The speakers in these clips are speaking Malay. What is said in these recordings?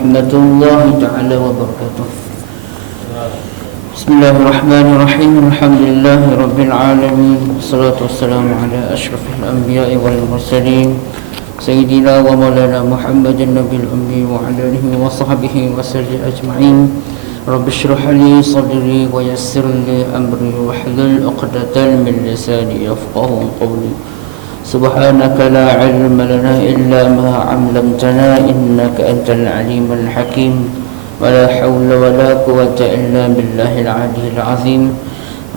warahmatullahi ta'ala wabarakatuh. Bismillahirrahmanirrahim. Alhamdulillahi rabbil alamin. Wassalatu wassalamu ala asyrafil anbiya'i wal mursalin Sayyidina wa maulana Muhammadin nabil ummi wa ala alihi wa sahbihi wa sallim ajma'in. Rabbi shrah li sadri wa yassir li amri wahlul 'uqdatam min lisani yafqahu qawli. Subhanaka la ilma lana illa ma 'allamtana innaka antal alimul hakim. Wa la hawla wa la quwwata illa billahil 'aliyyil 'azim.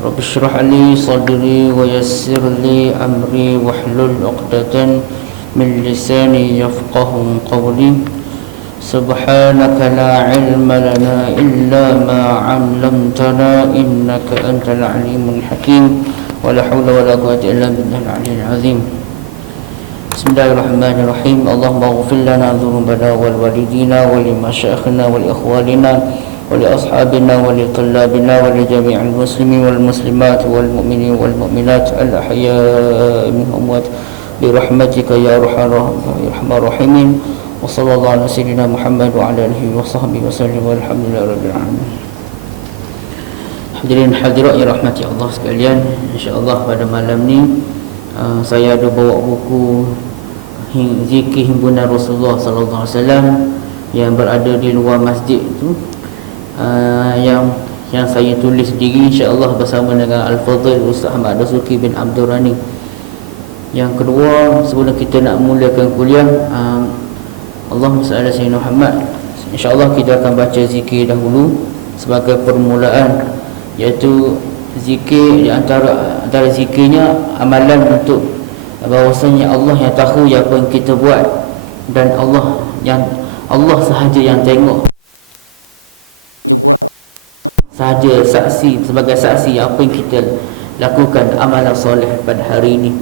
Rabbi shrah li sadri wa yassir li amri wahlul 'uqdatam min lisani yafqahu qawli. Subhanaka la ilma lana illa ma 'allamtana innaka antal alimul hakim. Wa la hawla wa la quwwata illa billahil 'aliyyil 'azim. Bismillahirrahmanirrahim. Allahumma ighfir lana dhunubana wal walidina wa li masyayikhina wa li ikhwanina wa li ashabina wa li tullabina wa li jami'il muslimin wal muslimat wal mu'minin wal mu'minat al ahya'i minhum wa bi rahmatika ya arhamar rahimin. Wa sallallahu ala sayyidina Muhammad wa ala alihi wa sahbihi wa sallam walhamdulillahi rabbil alamin. Hadirin hadirat yang rahmati Allah sekalian, insya-Allah pada malam ni saya ada bawa buku zikir himpunan Rasulullah sallallahu alaihi wasallam yang berada di luar masjid tu, yang saya tulis sendiri insya-Allah bersama dengan Al-Fadhil Ustaz Ahmad Dasuki bin Abdul Rani. Yang kedua, sebelum kita nak mulakan kuliah, Allahumma salli ala sayyidina Muhammad, insya-Allah kita akan baca zikir dahulu sebagai permulaan, iaitu zikir di antara zikirnya amalan untuk bahawasanya Allah yang tahu apa yang kita buat, dan Allah sahaja yang tengok, sahaja saksi, sebagai saksi apa yang kita lakukan amalan soleh pada hari ini.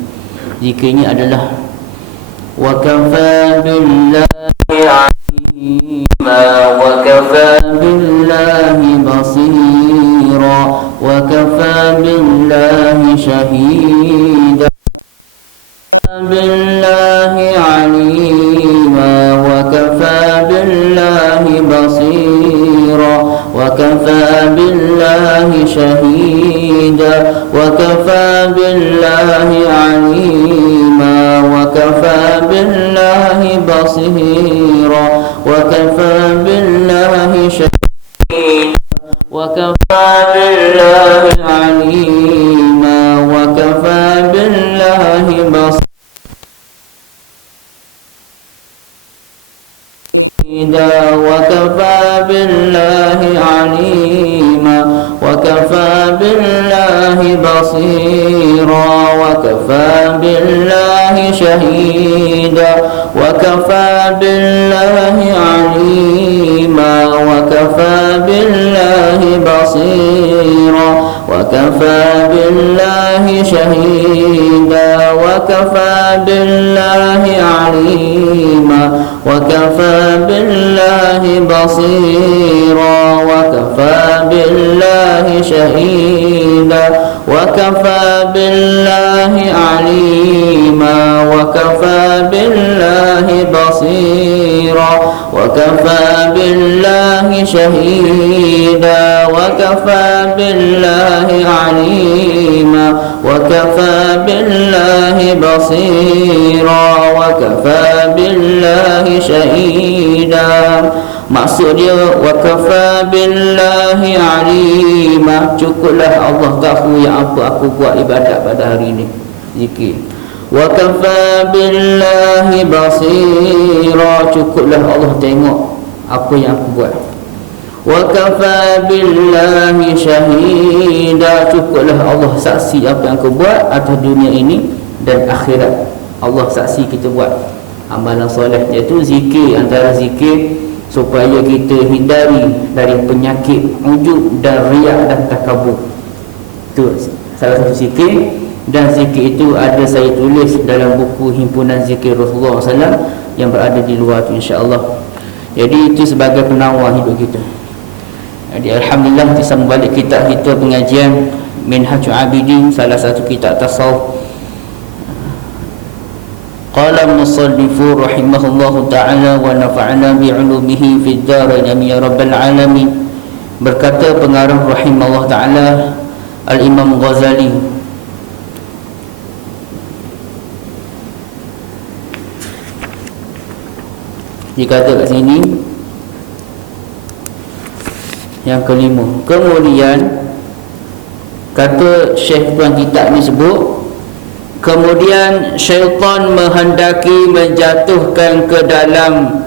Zikirnya adalah wa kafa billahi alima wa kafa billahi basira wa kafa billahi shahida billahi alima wa kafa billahi basira wa kafa billahi shahida wa kafa billahi alima wa kafa billahi basira wa kafa billahi shahida wa kafa billahi alima wa kafa billahi basira wa kafa billahi alima wa kafa billahi basira wa kafa billahi shahida wa kafa billahi alima wa kafa billahi basira wa kafa billahi shahida wa kafa billahi alima wa kafa billahi basira wa kafa billahi shahida wa kafa billahi alima wa kafa billahi basira wa kafa billahi shahida wa kafa billahi alima wa kafa billahi basira wa kafa billahi shahida. Maksud dia wa kafa billahi alima, cukuplah Allah tahu yang apa aku buat ibadat pada hari ini, zikir. Wa kafa billahi basira, cukuplah Allah tengok apa yang aku buat. Wa kafa billahi shahida, cukuplah Allah saksi apa yang aku buat atas dunia ini dan akhirat. Allah saksi kita buat amalan soleh, iaitu zikir, antara zikir supaya kita hindari dari penyakit ujub dan riak dan takabur. Itu salah satu zikir, dan zikir itu ada saya tulis dalam buku himpunan zikir Rasulullah SAW yang berada di luar tu, insya-Allah. Jadi itu sebagai penawar hidup kita. Jadi alhamdulillah kita balik kitab kita pengajian Minhajul Abidin, salah satu kitab tasawuf Qala al-musannifu rahimahullahu ta'ala wa nafa'ana bi'ulumihi fid darain amin ya rabbal alamin. Berkata pengarang rahimahullah ta'ala Al-Imam Ghazali, dikata kat sini yang kelima. Kemudian kata Syekh tuan kitab ni sebut, kemudian syaitan menghendaki menjatuhkan ke dalam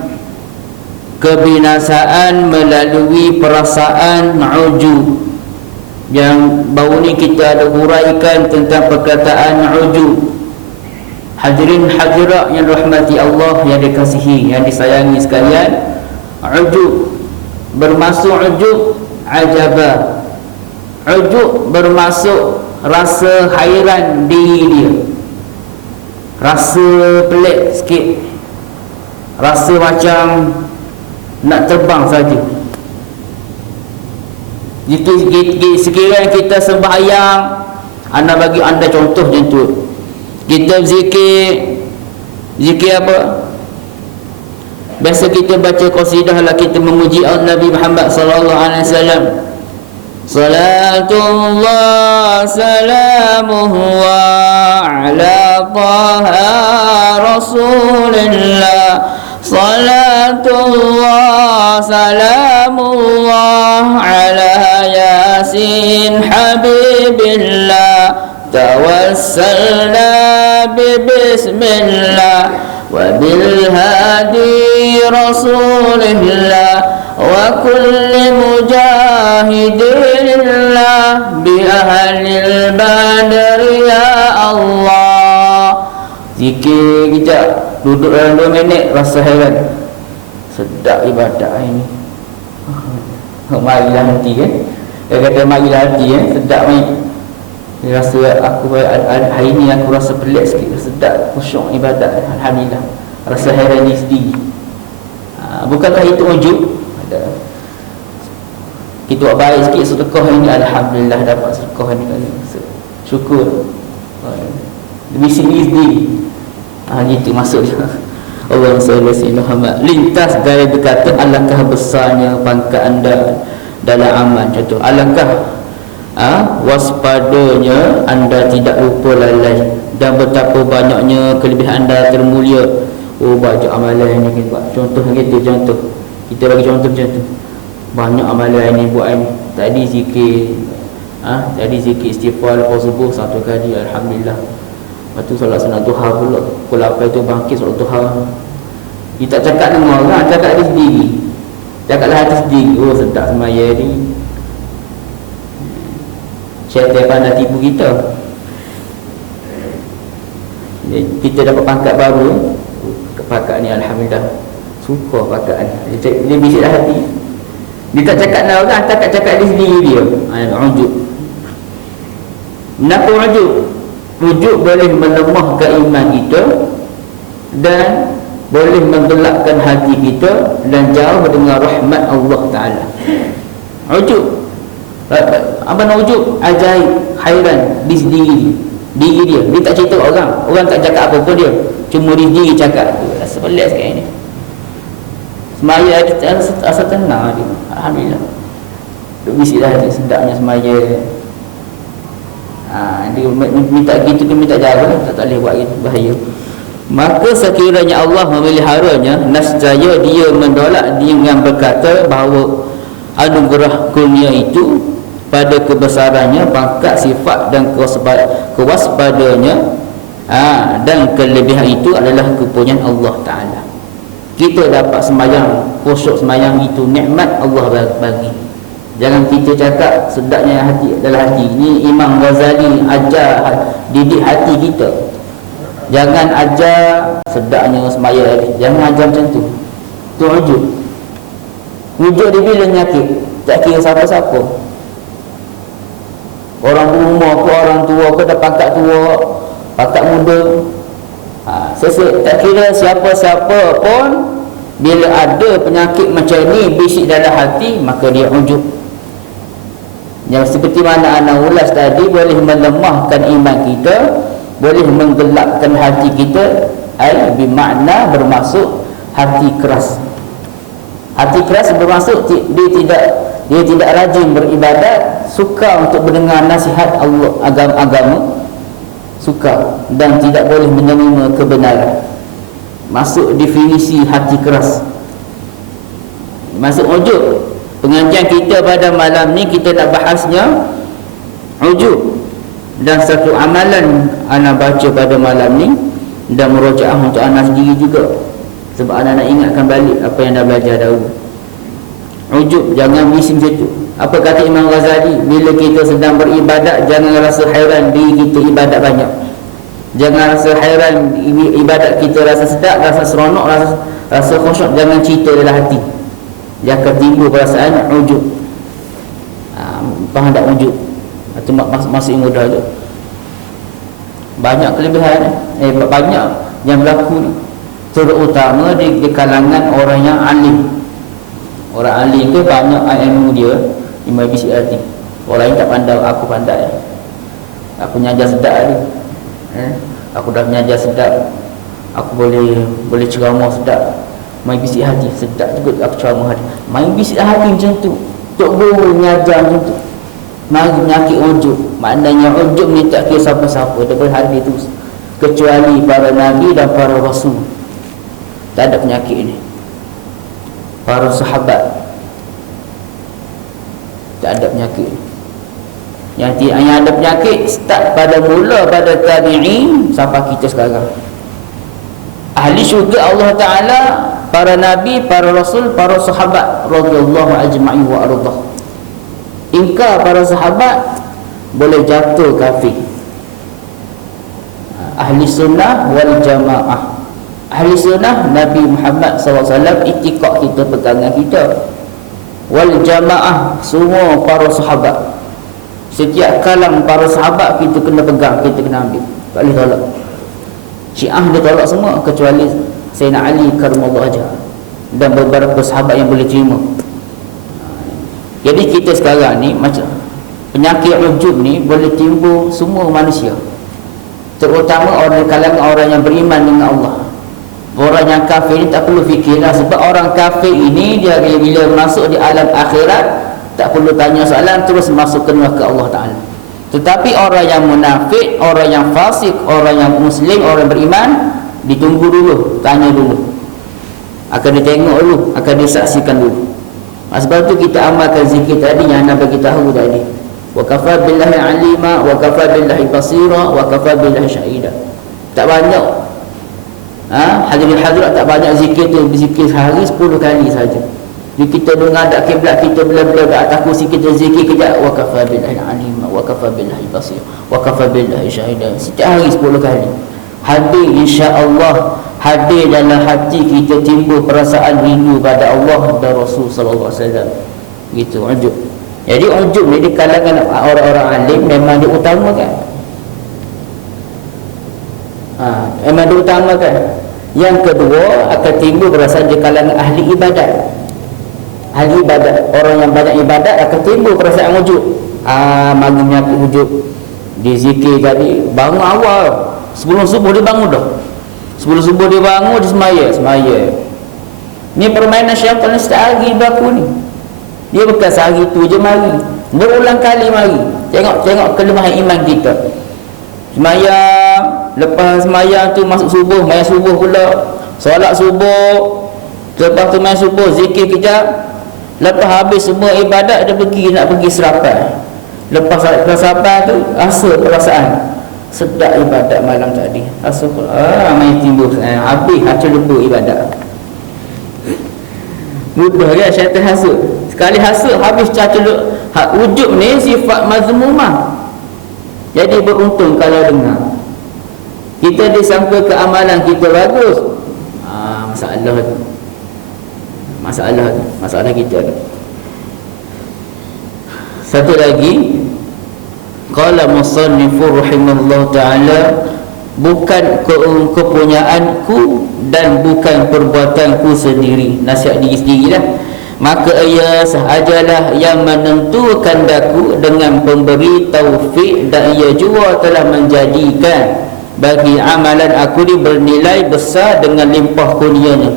kebinasaan melalui perasaan ujub. Yang baru ni kita ada huraikan tentang perkataan ujub. Hadirin hadirat yang rahmati Allah, yang dikasihi, yang disayangi sekalian, ujub bermaksud ujub ajabah. Ujub bermaksud rasa hairan diri dia, rasa pelik sikit, rasa macam nak terbang saja. Sekiranya kita sembahyang, anda bagi anda contoh macam tu. Kita zikir apa? Biasa kita baca qasidah lah, kita memuji Nabi Muhammad sallallahu alaihi wasallam. Salatullah salamuhu ala taha rasulillah. Salatullah salamullah ala yasin habibillah. Tawassalna bismillah wa bil hadi rasulillah wa kulli mujahidillah bi ahlil badr ya Allah. Zikir kejap, duduk dalam 2 minit, rasa heran, sedap ibadat ini. Marilah hati kan. Dia kata marilah hati sedap ni. Dia rasa aku hari ni aku rasa pelik sikit, sedap, khusyuk ibadat, alhamdulillah, rasa heran ni sendiri. Bukankah itu ujub? Kita buat baik sikit sedekah ini, alhamdulillah dapat sedekah ni, syukur. Demi sendiri. Gitu maksudnya. Allah SWT lintas dari berkata, alangkah besarnya pangkat anda dalam amal. Contoh, alangkah waspadanya anda tidak lupa lalai, dan betapa banyaknya kelebihan anda termulia. Oh, baca amalan ini kita buat. Contoh gitu, contoh. Kita bagi contoh macam tu. Banyak amalan ini buat ini. Tadi zikir, tadi zikir istighfar lepas subuh 1 kali, alhamdulillah. Lepas tu solat sunat duha pula, pukul 8 tu bangkit solat duha. Kita tak cakap dengan orang, cakap dia sendiri. Cakaplah hati sendiri. Oh, sedap semaya ni. Syaitan pandai tipu kita. Kita dapat pangkat baru. Pangkat ni alhamdulillah, suka pangkat ni. Dia bisiklah hati. Dia tak cakap dengan orang, cakap dia sendiri dia. Ujub. Kenapa ujub? Ujub boleh melemahkan iman kita dan boleh menggelapkan hati kita dan jauh dengan rahmat Allah Ta'ala. Ujub, apa nak ujub? Ajaib, hairan di diri dia. Dia tak cerita orang, orang tak cakap apa-apa dia, cuma dia sendiri cakap. Rasa pelik sikit ni. Semaya kita rasa tenang dia, alhamdulillah. Duk bisiklah hati, sedapnya semaya. Dia minta gitu, dia minta jaga, tak boleh buat gitu, bahaya. Maka sekiranya Allah memeliharanya, nescaya dia menolak dia yang berkata bahawa anugerah kurnia itu pada kebesarannya, pangkat, sifat dan kewaspadanya, dan kelebihan itu adalah kepunyaan Allah Ta'ala. Kita dapat sembahyang, khusyuk sembahyang itu nikmat Allah bagi. Jangan kita cakap sedapnya hati dalam hati. Ini Imam Ghazali ajar didik hati kita. Jangan ajar sedapnya sembahyang, jangan ajar macam tu. Tu ujub. Ujub dia bila nyakit, tak kira siapa-siapa. Orang berumur ke, orang tua ke, dah pangkat tua, pangkat muda, tak kira siapa-siapa pun, bila ada penyakit macam ni bisik dalam hati, maka dia ujub. Yang seperti mana anak ulas tadi, boleh melemahkan iman kita, boleh menggelapkan hati kita, Ai bermakna bermaksud hati keras. Hati keras bermaksud dia tidak rajin beribadat, suka untuk mendengar nasihat Allah, agama, suka dan tidak boleh menerima kebenaran. Masuk definisi hati keras. Masuk ujub. Pengajian kita pada malam ni kita nak bahasnya ujub. Dan satu amalan ana baca pada malam ni dan murojaah untuk anak sendiri juga, sebab anak nak ingatkan balik apa yang dah belajar dahulu. Ujub, jangan bising situ. Apa kata Imam Ghazali? Bila kita sedang beribadat, jangan rasa hairan diri kita ibadat banyak. Jangan rasa hairan ibadat kita rasa sedap, rasa seronok, rasa khusyuk. Jangan cerita dalam hati. Dia akan timbul perasaan ujub. Faham tak ujub? Itu masih mudah tu. Banyak kelebihan, banyak yang berlaku ni, terutama di kalangan orang yang alim. Orang alim tu banyak ilmu dia, ilmu BCRT. Orang yang tak pandai, aku pandai. Aku mengajar sedap ni. Aku dah mengajar sedap. Aku boleh ceramah sedap. Main bisik hati sedap juga aku ceramah hati. Main bisik hati macam tu. Tok guru mengajar macam tu. Mari penyakit ujub. Maknanya ujub ni tak kira siapa-siapa daripada hadis tu, kecuali para nabi dan para rasul. Tak ada penyakit ni. Para sahabat tak ada penyakit. Yang ada penyakit start pada mula pada tabi'in sampai kita sekarang. Ahli syurga Allah Ta'ala, para nabi, para rasul, para sahabat radhiyallahu ajma'in wa ardah. Ingkar para sahabat boleh jatuh kafir. Ahli sunnah wal jamaah. Ahli sunnah Nabi Muhammad SAW, itikad kita, pegangan kita. Wal jamaah, semua para sahabat. Setiap kalam para sahabat kita kena pegang, kita kena ambil. Tak boleh tolak. Syiah dia tolak semua kecuali Sayyidina Ali karamallahu wajhah dan beberapa sahabat yang boleh terima. Jadi kita sekarang ni macam penyakit ujub ni boleh timbul semua manusia, terutama orang kalangan orang yang beriman dengan Allah. Orang yang kafir ni tak perlu fikirlah, sebab orang kafir ini dia bila masuk di alam akhirat tak perlu tanya soalan, terus masuk ke neraka Allah Ta'ala. Tetapi orang yang munafik, orang yang fasik, orang yang muslim, orang beriman, ditunggu dulu, tanya dulu, akan ditengok dulu, akan disaksikan dulu. Sebab tu kita amalkan zikir tadi yang Anda bagi tahu tadi. Wa kafa billahi alima, wa kafa billahi basira, wa kafa billahi syahida. Tak banyak. Hadirin hadirat, tak banyak zikir tu, berzikir sehari 10 kali saja. Jadi kita dengar dak kiblat kita bila-bila kat atas kursi kita zikir kejap, wa kafa billahi alima, wa kafa billahi basira, wa kafa billahi syahida. Setiap hari 10 kali. Hadir insya-Allah, hadir dalam hati kita timbul perasaan rindu pada Allah dan Rasul sallallahu alaihi wasallam. Gitu ujub. Jadi ujub ni di kalangan orang-orang alim memang diutamakan. Memang diutamakan. Yang kedua akan timbul perasaan di kalangan ahli ibadat. Ahli ibadat, orang yang banyak ibadat akan timbul perasaan ujub. Mari menyakit ujub. Di zikir tadi bangun awal. Sebelum subuh dia bangun dah. Sebelum subuh dia bangun, dia semaya. Ni permainan syaitan setiap hari berlaku ni. Dia bukan sehari tu je mari, berulang kali mari. Tengok kelemahan iman kita. Semayang, lepas semayang tu masuk subuh, main subuh pula. Solat subuh, lepas tu main subuh, zikir kejap. Lepas habis semua ibadat dia nak pergi serapan. Lepas serapan tu rasa perasaan sedap ibadat malam tadi. Rasa main timbul habis hancur lebur ibadat. Mudah kan syaitan hasud. Sekali hasud habis caculuk. Ujub ni sifat mazmumah. Jadi beruntung kalau dengar. Kita disangka keamalan kita bagus. Masalah kita tu. Satu lagi, qala musannifur rahimahullah ta'ala, bukan kepunyaanku dan bukan perbuatanku sendiri, nasihat diri sendirilah, maka ia sahajalah yang menentukan daku dengan pemberi taufik, dan ia juga telah menjadikan bagi amalan aku ni bernilai besar dengan limpah kurnianya.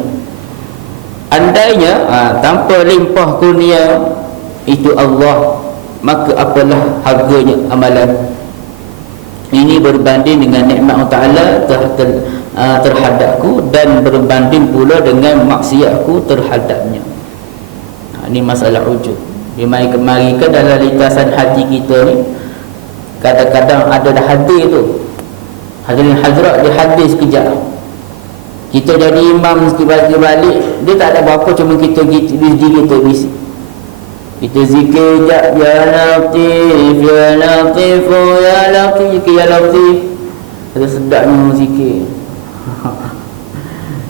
Andainya tanpa limpah kurnia itu Allah, maka apalah harganya amalan. Ini berbanding dengan nikmat Allah Ta'ala terhadapku, dan berbanding pula dengan maksiatku terhadapnya. Ini masalah ujub. Mari kan dalam lintasan hati kita ni, kadang-kadang ada dah hadir tu, hadirin hadrat, dia hadir sekejap. Kita jadi imam balik, dia tak ada apa-apa, cuma kita bisik. Kita zikir sekejap, ya latif, ya latif, oh ya latif, ya latif. Ada sedapnya zikir.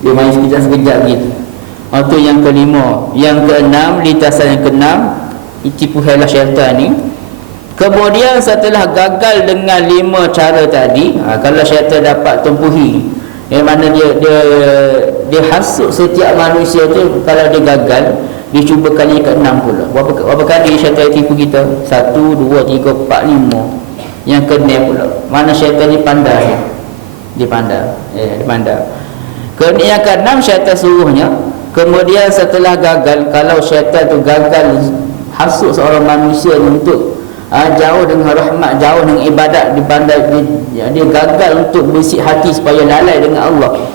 Dia main sekejap-sekejap gitu. Itu yang kelima. Yang keenam, lintasan yang keenam, tipu hela syaitan ni. Kemudian setelah gagal dengan 5 cara tadi, kalau syaitan dapat tempuhi, yang mana dia hasut setiap manusia tu, kalau dia gagal, dia cuba kali ke-6 pula. Berapa kali syaitan tipu kita? 1, 2, 3, 4, 5. Yang ke-6 pula. Mana syaitan ni pandai. Dia pandai. Dia pandai. Yang ke-6 syaitan suruhnya. Kemudian setelah gagal, kalau syaitan tu gagal hasut seorang manusia untuk jauh dengan rahmat, jauh dengan ibadat, dia gagal untuk bersih hati supaya lalai dengan Allah.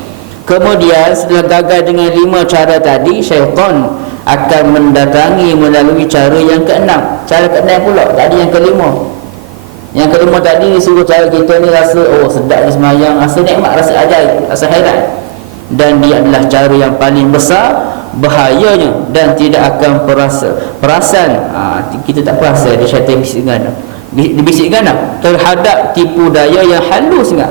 Kemudian setelah gagal dengan 5 cara tadi, syaitan akan mendatangi melalui cara yang ke-6. Cara ke-6 pula, tadi yang ke-5. Yang ke-5 tadi disuruh cara kita ni rasa sedapnya semayang, rasa nikmat, rasa ajaib, rasa hairan. Dan dia adalah cara yang paling besar bahayanya, dan tidak akan perasan. Kita tak perasan dia syaitan bisikkan terhadap tipu daya yang halus sangat.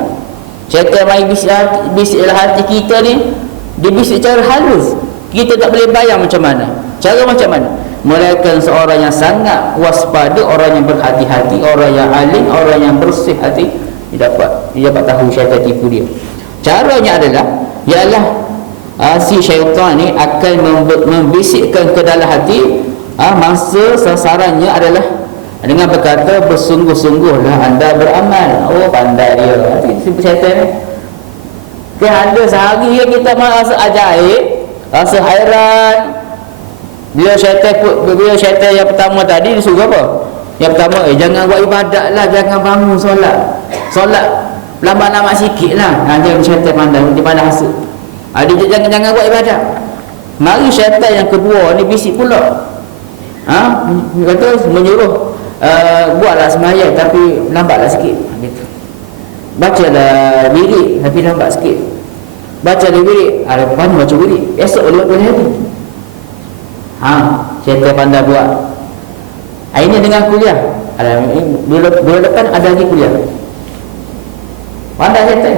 Syaitan main bisik dalam hati kita ni, dia bisik cara halus. Kita tak boleh bayang macam mana, cara macam mana. Melainkan seorang yang sangat waspada, orang yang berhati-hati, orang yang alim, orang yang bersih hati, dia dapat tahu syaitan tipu dia. Caranya adalah ialah si syaitan ni akan membisikkan ke dalam hati, masa sasarannya adalah dengan berkata, bersungguh-sungguhlah anda beramal. Pandai dia tipu syaitan ni. Kan ada sehari kita rasa ajaib, rasa hairan. Bila syaitan yang pertama tadi dia suruh apa? Yang pertama, jangan buat ibadat lah, jangan bangun solat lambat-lambat sikit lah. Jangan syaitan pandai, dia pandai hasut. Dia jangan buat ibadat. Mari syaitan yang kedua ni bisik pula. Kata menyuruh buatlah sembahyang tapi lambatlah sikit. Gitu. Bacalah wirid tapi lambat sikit. Bacalah wirid, lepas ni baca wirid, esok boleh buat hari. Syaitan pandai buat. Ini dengan kuliah. Bila depan ada lagi kuliah. Pandai syaitan.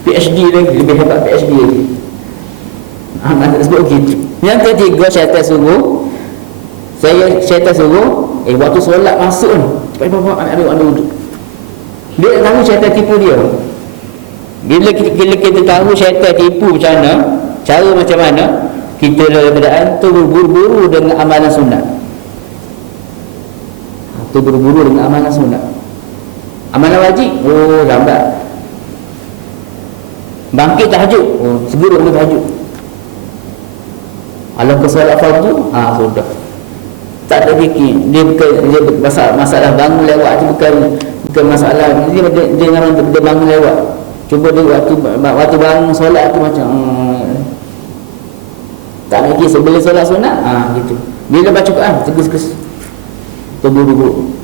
PhD lagi, lebih hebat PhD lagi. Nak sebut begitu. Yang ketiga, syaitan suruh, waktu solat masuk ni, cepat ambil wuduk. Dia tahu syaitan tipu dia. Bila kita tahu syaitan tipu macam mana, cara macam mana, kita dalam keadaan tu berburu-buru dengan amalan sunat. Amalan wajib, lambat. Bangkit tahajud, segera boleh tahajud. Alam ke solat fardu, sudah. Tak ada fikir. Dia masalah bangun lewat tu bukan masalah. Dia bangun lewat. Cuba dia waktu bangun solat tu macam tak fikir sebelum solat sunat, gitu. Bila baca Quran, tegus-tegus. Terburu-buru.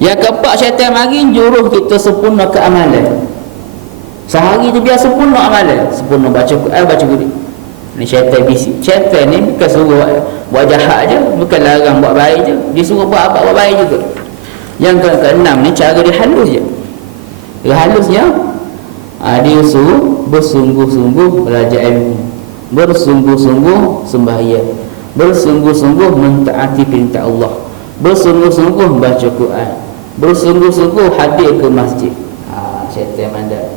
Yang keempat, syaitan mari juruh kita sempurna ke amalan. Sehari tu biar sempurna amalan, sempurna baca Quran, baca wirid. Ni syaitan bisik. Syaitan ni bukan suruh buat jahat je, bukan larang buat baik je, dia suruh buat baik juga. Yang keenam ni cara dia halus je. Dia halusnya dia suruh bersungguh-sungguh belajar ilmu, bersungguh-sungguh sembahyang, bersungguh-sungguh mentaati perintah Allah, bersungguh-sungguh baca Quran, bersungguh-sungguh hadir ke masjid. Syaitan mandai.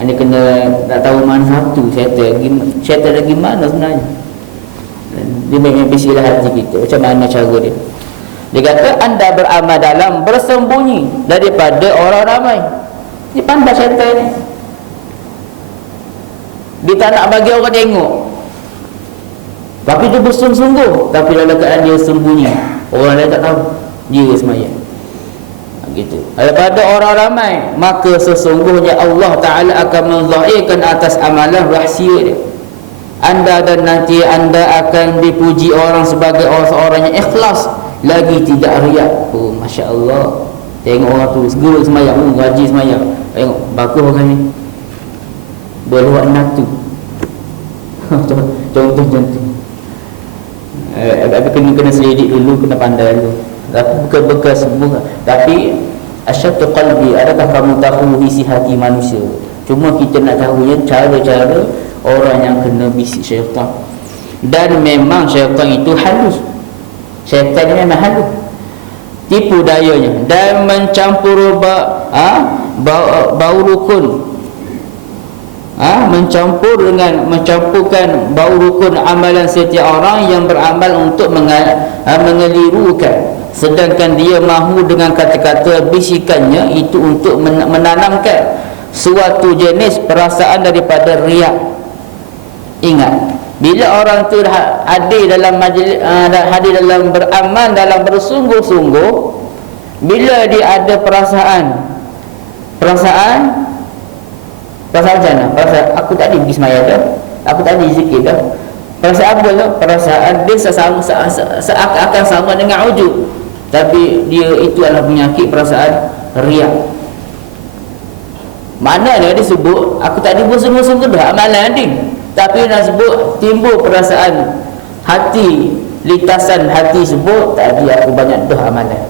Anda kena nak tahu mana satu syaitan lagi mana sebenarnya. Dia memang bisilah hati kita, macam mana cara dia. Dia kata anda beramal dalam bersembunyi daripada orang ramai. Dia pandai syaitan ni. Dia tak nak bagi orang tengok, tapi dia bersungguh-sungguh, tapi dalam keadaan dia sembunyi, orang lain tak tahu dia semayang. Gitu. Daripada orang ramai, maka sesungguhnya Allah Ta'ala akan menzahirkan atas amalan rahsia dia. Anda dan nanti anda akan dipuji orang sebagai orang-orang yang ikhlas, lagi tidak riak. Oh, Masya Allah. Tengok orang tu segera semayang, rajin semayang. Tengok, bagus orang ni, berluat natu. Contoh. Kena selidik dulu, kena pandai dulu. Tapi bukan bekas semua. Tapi asyaddu qalbi, adakah kamu tahu isi hati manusia? Cuma kita nak tahu yang cara-cara orang yang kena bisik syaitan. Dan memang syaitan itu halus. Syaitan ni memang halus, tipu dayanya, dan mencampur bau rukun, mencampurkan bau rukun amalan setiap orang yang beramal untuk mengelirukan, sedangkan dia mahu dengan kata-kata bisikannya itu untuk menanamkan suatu jenis perasaan daripada riak. Ingat, bila orang tu hadir dalam majlis, hadir dalam beramal, dalam bersungguh-sungguh, bila dia ada perasaan macam mana? Perasaan aku tak ada pergi semayang dah, aku tak ada zikir dah. Perasaan apa tu? Perasaan dia seakan-akan sama dengan ujub, tapi dia itu adalah penyakit perasaan riak. Maknanya dia sebut aku tak ada bersungguh-sungguh dah amalan ni, tapi nak sebut timbul perasaan hati, lintasan hati sebut tadi aku banyak dah amalan.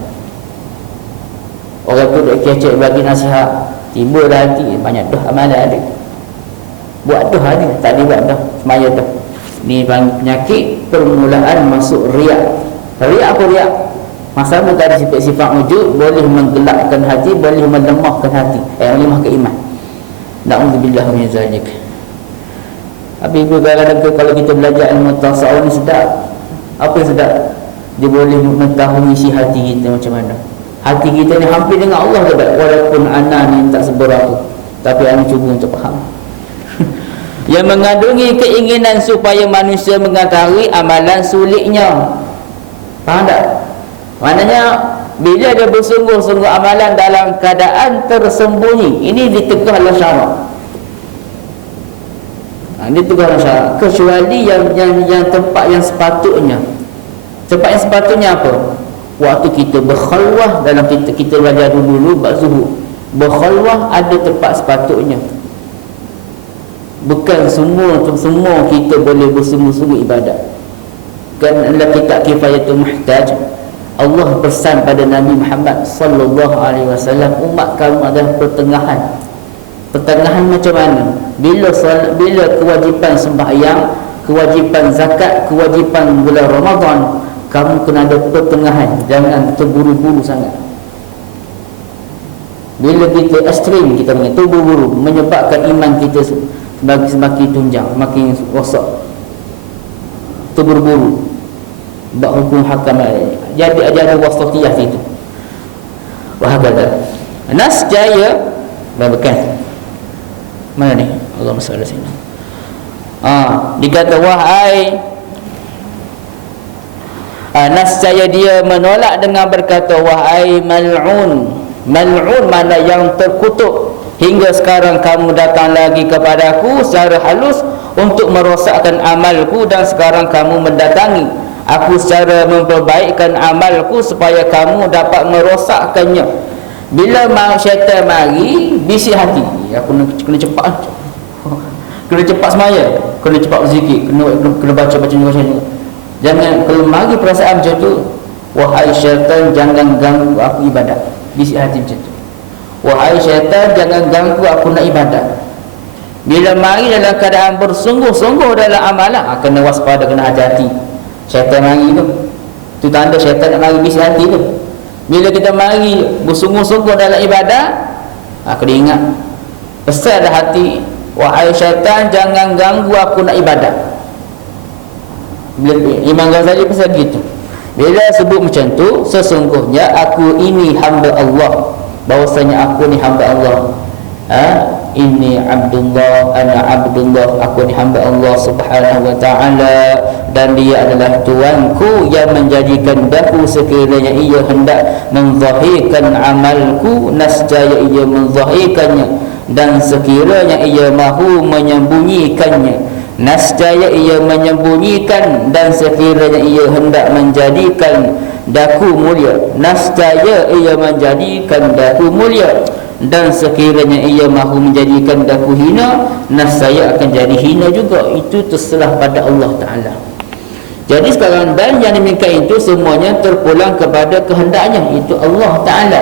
Orang tu duk kecek bagi nasihat, timbul hati banyak dah amalan ada. Buat dah ni, tak ada buat dah, semaya dah. Ni penyakit permulaan masuk riak. Riak apa riak? Masa tadi sifat-sifat wujud boleh menggelapkan hati, boleh melemahkan hati, melemahkan iman. Na'udzubillah min zalik. Tapi kadang-kadang kalau kita belajar ilmu tasawuf ni sedap. Apa yang sedap? Dia boleh mengetahui isi hati kita macam mana. Hati kita ni hampir dengan Allah je, walaupun ana ni tak seberapa, tapi ana cuba untuk faham. Yang mengandungi keinginan supaya manusia mengetahui amalan sulitnya. Faham tak? Maknanya bila dia bersungguh-sungguh amalan dalam keadaan tersembunyi, ini ditegah oleh syarak. Dia tegur syarat, kecuali yang tempat yang sepatutnya. Tempat yang sepatutnya apa? Waktu kita berkhalwah, dalam kita belajar dulu bab zuhud, berkhalwah ada tempat sepatutnya. Bukan semua kita boleh bersungguh-sungguh ibadat. Kan dalam kitab Kifayatul Muhtaj, Allah pesan pada Nabi Muhammad sallallahu alaihi wasallam, umat kamu adalah pertengahan. Pertengahan macam mana? Bila kewajipan sembahyang, kewajipan zakat, kewajipan bulan Ramadan, kamu kena ada pertengahan, jangan terburu-buru sangat. Bila kita ekstrim, kita terburu-buru, menyebabkan iman kita semakin tunjang, makin rosak. Terburu-buru bab hukum hakam, jadi ada wasatiyah situ. Wahakata nas jaya babakan mana ni? Allah SWT dikata wahai nascaya dia menolak dengan berkata wahai mal'un. Mal'un mana yang terkutuk, hingga sekarang kamu datang lagi kepadaku secara halus untuk merosakkan amalku, dan sekarang kamu mendatangi aku secara memperbaikkan amalku supaya kamu dapat merosakkannya. Bila syaitan mari bisik hati, aku kena cepat, kena cepat semaya, kena cepat berzikir, kena baca juga. Jangan kalau mari perasaan macam tu, wahai syaitan jangan ganggu aku ibadat. Bisik hati macam tu, wahai syaitan jangan ganggu aku nak ibadat. Bila mari dalam keadaan bersungguh-sungguh dalam amalan, kena waspada, kena hati-hati. Syaitan mari tu tanda syaitan nak mari bisik hati tu. Bila kita mari bersungguh-sungguh dalam ibadah, kena ingat pesan dalam hati, wahai syaitan jangan ganggu aku nak ibadah. Bila Imam Ghazali pesan gitu, bila sebut macam tu, sesungguhnya aku ini hamba Allah, bahwasanya aku ni hamba Allah, Inni Abdullah, ana Abdullah, aku ni hamba Allah Subhanahu wa taala, dan dia adalah Tuanku yang menjadikan daku sekiranya ia hendak menzahirkan amalku, nescaya ia menzahirkannya, dan sekiranya ia mahu menyembunyikannya, nescaya ia menyembunyikan, dan sekiranya ia hendak menjadikan daku mulia, nescaya ia menjadikan daku mulia, dan sekiranya ia mahu menjadikan daku hina, nescaya akan jadi hina juga. Itu terserah pada Allah Ta'ala. Jadi sekarang, dan yang demikian itu semuanya terpulang kepada kehendaknya, itu Allah Ta'ala.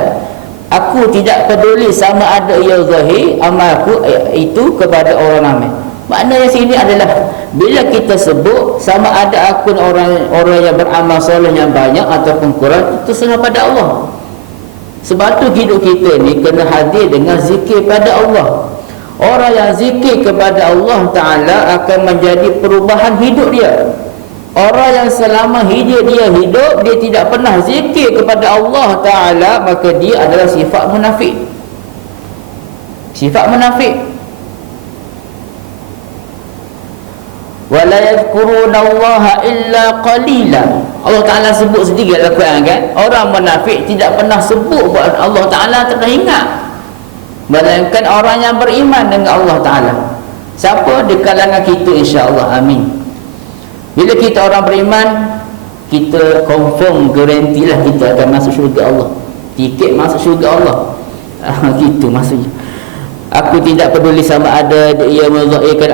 Aku tidak peduli sama ada ia zahir amalku itu kepada orang ramai. Maknanya sini adalah bila kita sebut sama ada akun orang yang beramal soleh yang banyak ataupun kurang, itu terserah pada Allah. Sebab tu hidup kita ni kena hadir dengan zikir pada Allah. Orang yang zikir kepada Allah Ta'ala akan menjadi perubahan hidup dia. Orang yang selama dia hidup, dia tidak pernah zikir kepada Allah Ta'ala, maka dia adalah sifat munafik. Sifat munafik. وَلَا يَذْكُرُونَ اللَّهَ إِلَّا قَلِيلًا. Allah Ta'ala sebut sedikit dalam Quran kan, orang munafik tidak pernah sebut buat Allah Ta'ala, tak pernah ingat. Melainkan orang yang beriman dengan Allah Ta'ala. Siapa? Di kalangan kita, insya-Allah. Amin. Bila kita orang beriman, kita confirm, garantilah kita akan masuk syurga Allah. Tiket masuk syurga Allah. Gitu maksudnya. Aku tidak peduli sama ada ia menzahirkan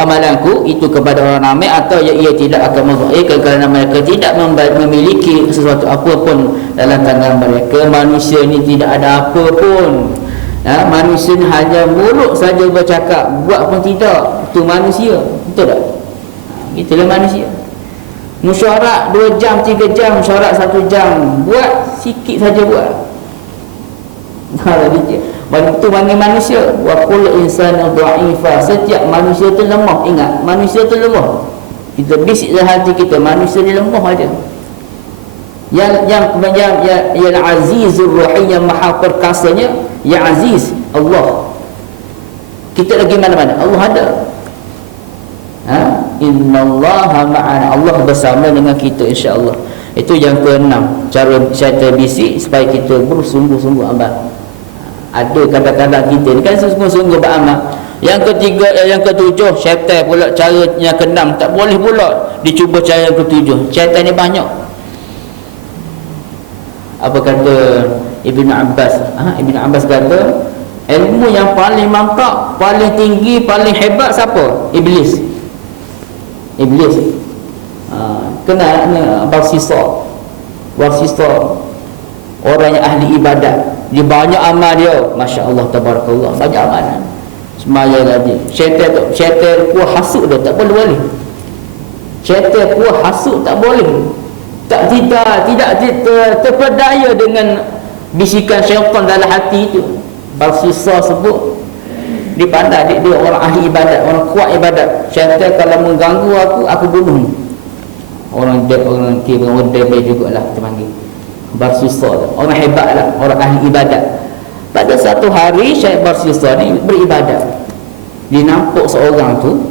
amalanku itu kepada orang ramai, atau ia tidak akan menzahirkan kerana mereka tidak memiliki sesuatu apa pun dalam tangan mereka. Manusia ni tidak ada apa pun. Manusia ni hanya mulut saja bercakap, buat pun tidak. Itu manusia. Betul tak? Itulah manusia. Mesyuarat 2 jam, 3 jam, mesyuarat 1 jam, buat sikit saja buat. Itu panggil manusia. Wa kullu insana dha'ifa. Setiap manusia tu lemah. Ingat, manusia tu lemah. Kita bisik dalam hati kita, manusia ni lemah aja. Yang azizur rahim, yang maha perkasanya, yang aziz Allah. Kita lagi mana-mana, Allah ada. Innallaha ma'ana, Allah bersama dengan kita, insya-Allah. Itu yang ke-6, cara syaitan bisik supaya kita bersungguh-sungguh amal. Ada kadang-kadang kita ni kan sungguh-sungguh beramal. Yang ketiga, yang ketujuh, syaitan pula cara yang ke-6 tak boleh pula dicuba cara yang ketujuh. Syaitan ni banyak. Apa kata Ibn Abbas? Ibn Abbas kata ilmu yang paling mantap, paling tinggi, paling hebat siapa? Iblis. Iblis. Kena barsisa. Orang yang ahli ibadat, dia banyak amal dia, masya-Allah, tabarakallah, banyak amalan. Semaya lagi. Syaitan kuah hasut dia tak boleh. Syaitan kuah hasut tak boleh. Tidak terpedaya dengan bisikan syaitan dalam hati itu. Barsisa sebut dipandang dia orang ahli ibadat, orang kuat ibadat. Syaitan kalau mengganggu aku bunuh. Orang debel jugalah kita panggil. Barsisa, orang hebat lah, orang ahli ibadat. Pada satu hari Syekh Barsisa ni beribadat. Dia nampak seorang tu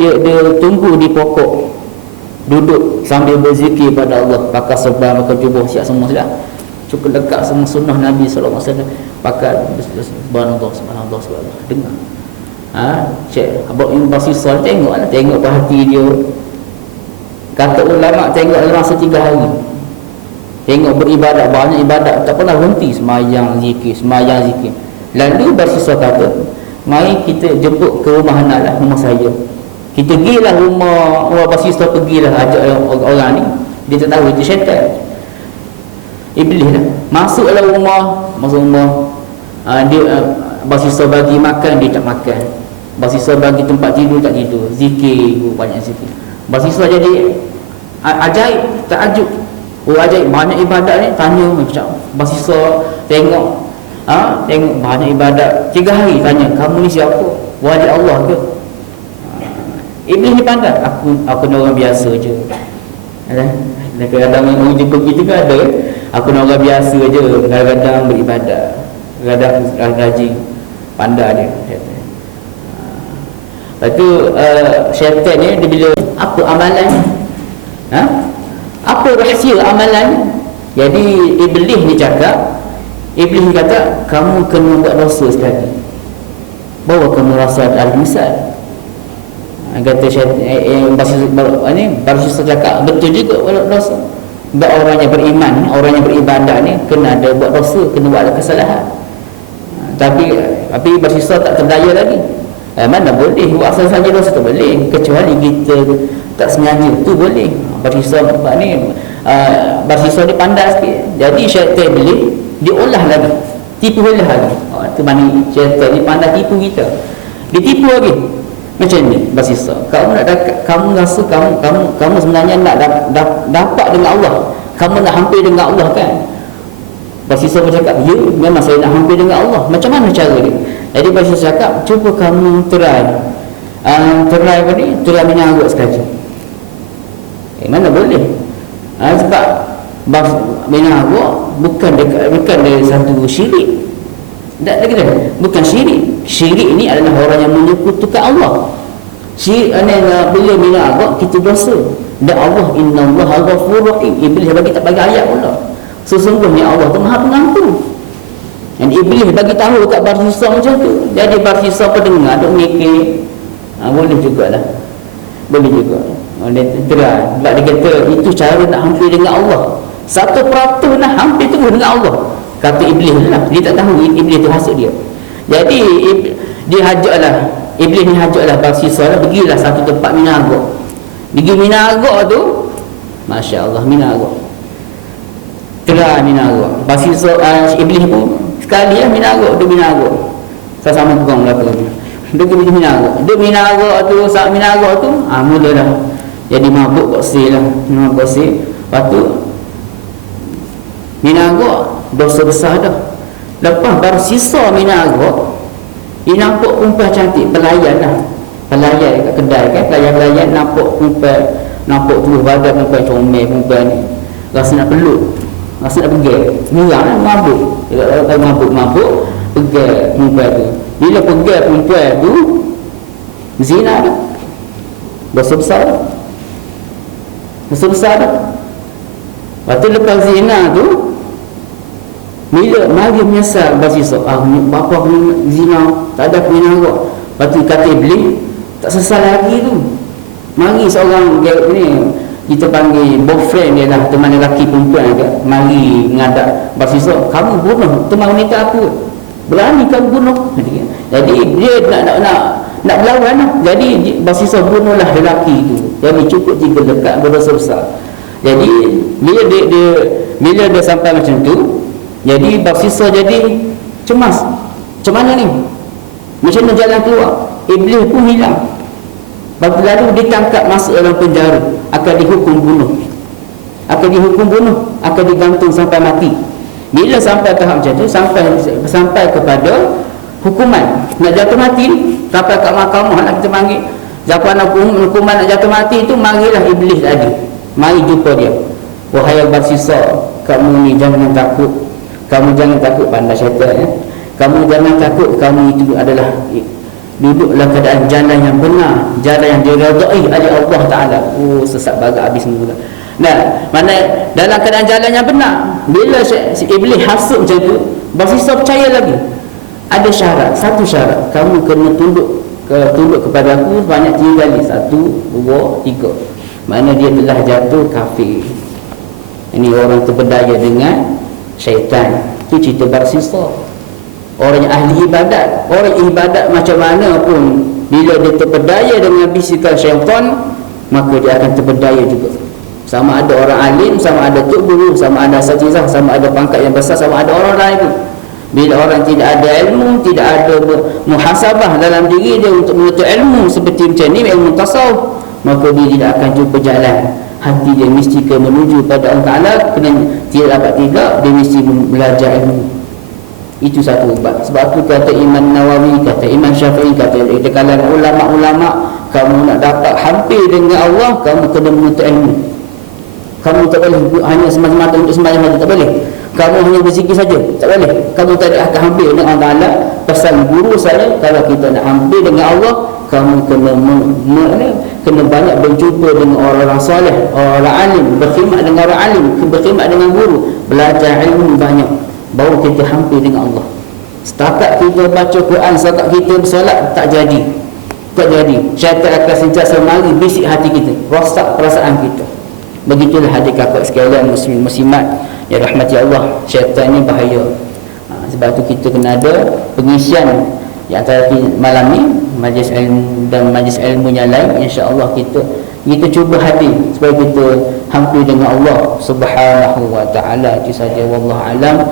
dia tunggu di pokok, duduk sambil berzikir pada Allah, pakai serban, pakai jubah, siap semua sudah. Cukup dekat semua sunnah Nabi sallallahu alaihi wasallam, pakai subhanallah. Dengar. Syekh Barsisa tengok perhati dia. Kata ulama, tengok dalam masa 3 hari. Tengok beribadat, banyak ibadat, tak pernah berhenti, semayang zikir. Lalu Barsisa kata, mari kita jemput ke rumah anak lah, rumah saya. Kita pergilah rumah Barsisa, pergilah ajak orang ni. Dia tak tahu itu syaitan, Iblis lah. Masuk rumah. Barsisa bagi makan, dia tak makan. Barsisa bagi tempat tidur, tak tidur. Zikir, banyak zikir. Barsisa jadi ajaib, takjub. Ajaib, banyak ibadat ni. Tanya macam Barsisa tengok banyak ibadat. 3 hari tanya, kamu ni siapa? Wali Allah ke? Iblis ni pandai. Aku ni orang biasa je. Kadang-kadang orang jumpa kita kan ada. Aku ni orang biasa je, kadang-kadang beribadat. rajin pandai dia syaitan. Lepas tu syaitan ni dia bila apa amalan, apa rahsia amalan. Jadi iblis ni cakap, iblis ni kata kamu kena buat dosa sekali baru kamu rasa ada misal. Kata syaitan Barsisa cakap betul juga buat dosa. Sebab orang yang beriman, orang yang beribadat ni kena ada buat dosa, kena buat kesalahan. Tapi Barsisa tak terdaya lagi. Mana boleh buat asal saja dosa, tak boleh, kecuali kita tak sengaja tu boleh. Barsisa ni pandai sikit. Jadi syaitan boleh diolah lagi, tipu olah lagi. Itu mana syaitan ni pandai tipu kita. Dia tipu lagi. Macam ni Barsisa. Kamu rasa kamu sebenarnya nak dapat dengan Allah. Kamu nak hampir dengan Allah kan? Barsisa bercakap, ya, memang saya nak hampir dengan Allah. Macam mana cara dia? Jadi Barsisa cakap, cuba kamu try apa ni? Try mengarut sekali. Mana boleh? Sebab mengarut bukan dari satu syirik. Tak lagi dah. Bukan syirik. Syirik ni adalah orang yang menyekutukan Allah. Syirik bila mengarut kita dosa. Dan Allah, innallaha ghafurur rahim. Iblis tak bagi ayat pula. Sesungguhnya Allah tu Maha Pengampun. Dan iblis bagi tahu kat Barsisa macam tu. Jadi Barsisa pendengar duk mikir, boleh jugalah. Boleh juga. Dia terang. Sebab dia kata itu cara nak hampir dengan Allah. 1% nak hampir terus dengan Allah. Kata iblis lah. Dia tak tahu iblis tu hasut dia. Jadi dia hajaklah, iblis ni hajaklah Barsisa lah, pergilah satu tempat minagok. Pergi minagok tu, Masya Allah, minagok. Terang minagok. Barsisa iblis pun sekali lah minagok, dia minagok. Sama pegang belakang. Dia pergi minagok. Dia minagok tu, saat minagok tu, mula dah. Jadi mabuk kat si lah. Mabuk kat si. Lepas tu minagok dosa besar dah. Lepas Barsisa minagok, dia nampak perempuan cantik, pelayan lah. Pelayan dekat kedai kan, pelayan-pelayan nampak perempuan, nampak tubuh badan perempuan comel, perempuan ni rasa nak peluk, rasa nak pegang. Murah lah, mabuk. Dia mabuk, pegang perempuan tu. Bila pegang perempuan tu, zina dah. Dosa besar dah. Dosa besar dah. Lepas tu lepas zina tu, bila mari menyesal Barsisa, bapa aku zina, tak ada pengarut. Lepas tu kata iblis, tak sesal lagi tu. Mari seorang ni, kita panggil boyfriend dia lah, teman lelaki perempuan dia, mari menghadap Barsisa, kamu bunuh teman wanita aku. Berani kamu bunuh. Jadi dia nak berlawan lah. Jadi Barsisa bunuhlah lelaki tu. Jadi cukup 3 lekat berdosa besar. Jadi bila dia sampai macam tu, jadi Barsisa jadi cemas. Macam mana ni? Macam mana jalan keluar? Iblis pun hilang. Lalu ditangkap masuk dalam penjara, akan dihukum bunuh. Akan digantung sampai mati. Bila sampai tahap macam tu, sampai kepada hukuman nak jatuh mati, sampai kat mahkamah nak kita panggil zaman hukuman nak jatuh mati tu, marilah iblis tadi. Mari jumpa dia. Wahai Barsisa, kamu ni jangan takut. Kamu jangan takut, pandai syaitan ya. Kamu jangan takut, kamu itu adalah duduklah keadaan jalan yang benar, jalan yang diridai oleh Allah Ta'ala. Sesat bagat habis mula. Nah, mana dalam keadaan jalan yang benar. Bila si iblis hasut macam tu, Barsisa percaya lagi. Ada syarat, satu syarat, kamu kena tunduk kepada aku sebanyak 3 kali. 1, 2, 3. Mana dia telah jatuh kafir. Ini orang terberdaya dengan syaitan. Itu cerita Barsisa. Orang yang ahli ibadat, orang ibadat macam mana pun, bila dia terpedaya dengan bisikan syaitan, maka dia akan terpedaya juga. Sama ada orang alim, sama ada tok guru, sama ada asatizah, sama ada pangkat yang besar, sama ada orang lain pun. Bila orang tidak ada ilmu, tidak ada muhasabah dalam diri dia untuk menuntut ilmu seperti macam ni, ilmu tasawuf, maka dia tidak akan jumpa jalan. Hati dia mesti ke menuju pada Allah Ta'ala. Kena tidak dapat tidak, dia mesti belajar ilmu. Itu satu ubat. Sebab tu kata Imam Nawawi, kata Imam Syafi'i, kata kalangan ulama-ulama, kamu nak dapat hampir dengan Allah, kamu kena menuntut ilmu. Kamu tak boleh hanya semata-mata untuk sembahyang saja, tak boleh. kamu hanya berzikir saja, tak boleh. Kamu tak ada akan hampir dengan Allah Ta'ala. Pasal guru saya, kalau kita nak hampir dengan Allah, kamu kena banyak berjumpa dengan orang-orang soleh, orang alim, berkhidmat dengan orang alim, berkhidmat dengan guru, belajar ilmu banyak, baru kita hampir dengan Allah. Setakat kita baca Quran, setakat kita bersolat, tak jadi. Syaitan akan sentiasa mari bisik hati kita, rosak perasaan kita. Begitulah adik kakak sekalian, muslimin muslimat ya rahmati Allah. Syaitan ni bahaya. Sebab tu kita kena ada pengisian yang antara malam ni majlis ilmu dan majlis ilmu yang lain, insya-Allah kita cuba hadir supaya kita hampir dengan Allah Subhanahu wa taala. Itu saja, wallahu alam.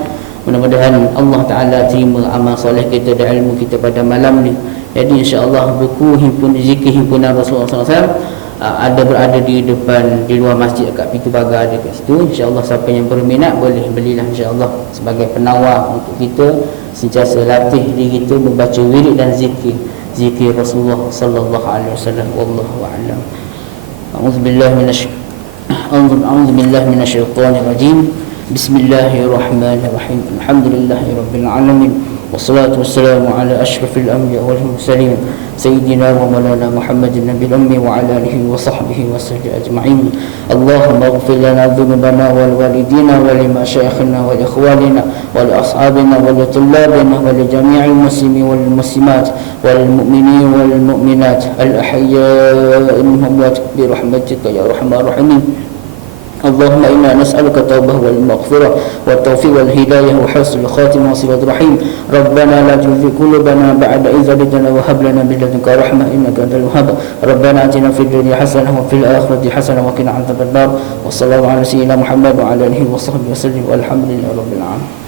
Mudah-mudahan Allah Ta'ala terima amal soleh kita dan ilmu kita pada malam ni. Jadi insya-Allah buku zikir himpunan Rasulullah SAW berada di depan, di luar masjid kat pintu pagar ada kat situ. InsyaAllah siapa yang berminat boleh belilah insyaAllah, sebagai penawar untuk kita sentiasa latih diri kita membaca wirid dan zikir Rasulullah sallallahu alaihi wasallam. Wallahu a'lam. A'udzu billahi minasyaitonir rajim. Bismillahirrahmanirrahim. Alhamdulillahirabbil alamin. والصلاة والسلام على أشرف الأنبياء والمرسلين سيدنا ومولانا محمد النبي الأمي وعلى آله وصحبه وسلم أجمعين. اللهم اغفر لنا ذنوبنا ولوالدينا ولمشايخنا ولإخواننا ولأصحابنا ولطلابنا ولجميع المسلمين والمسلمات والمؤمنين والمؤمنات الأحياء منهم برحمتك يا أرحم الراحمين. اللهم إنا نسألك التوبة والمغفرة والتوفيق والهداية وحسن الخاتمة وصلة الرحيم. ربنا لا تزغ قلوبنا بعد إذ هديتنا وهب لنا من لدنك رحمة إنك أنت الوهاب. ربنا آتنا في الدنيا حسنة وفي الآخرة حسنة وقنا عذاب النار. والصلاة على سيدنا محمد وعلى آله وصحبه وسلم والحمد لله رب العالمين.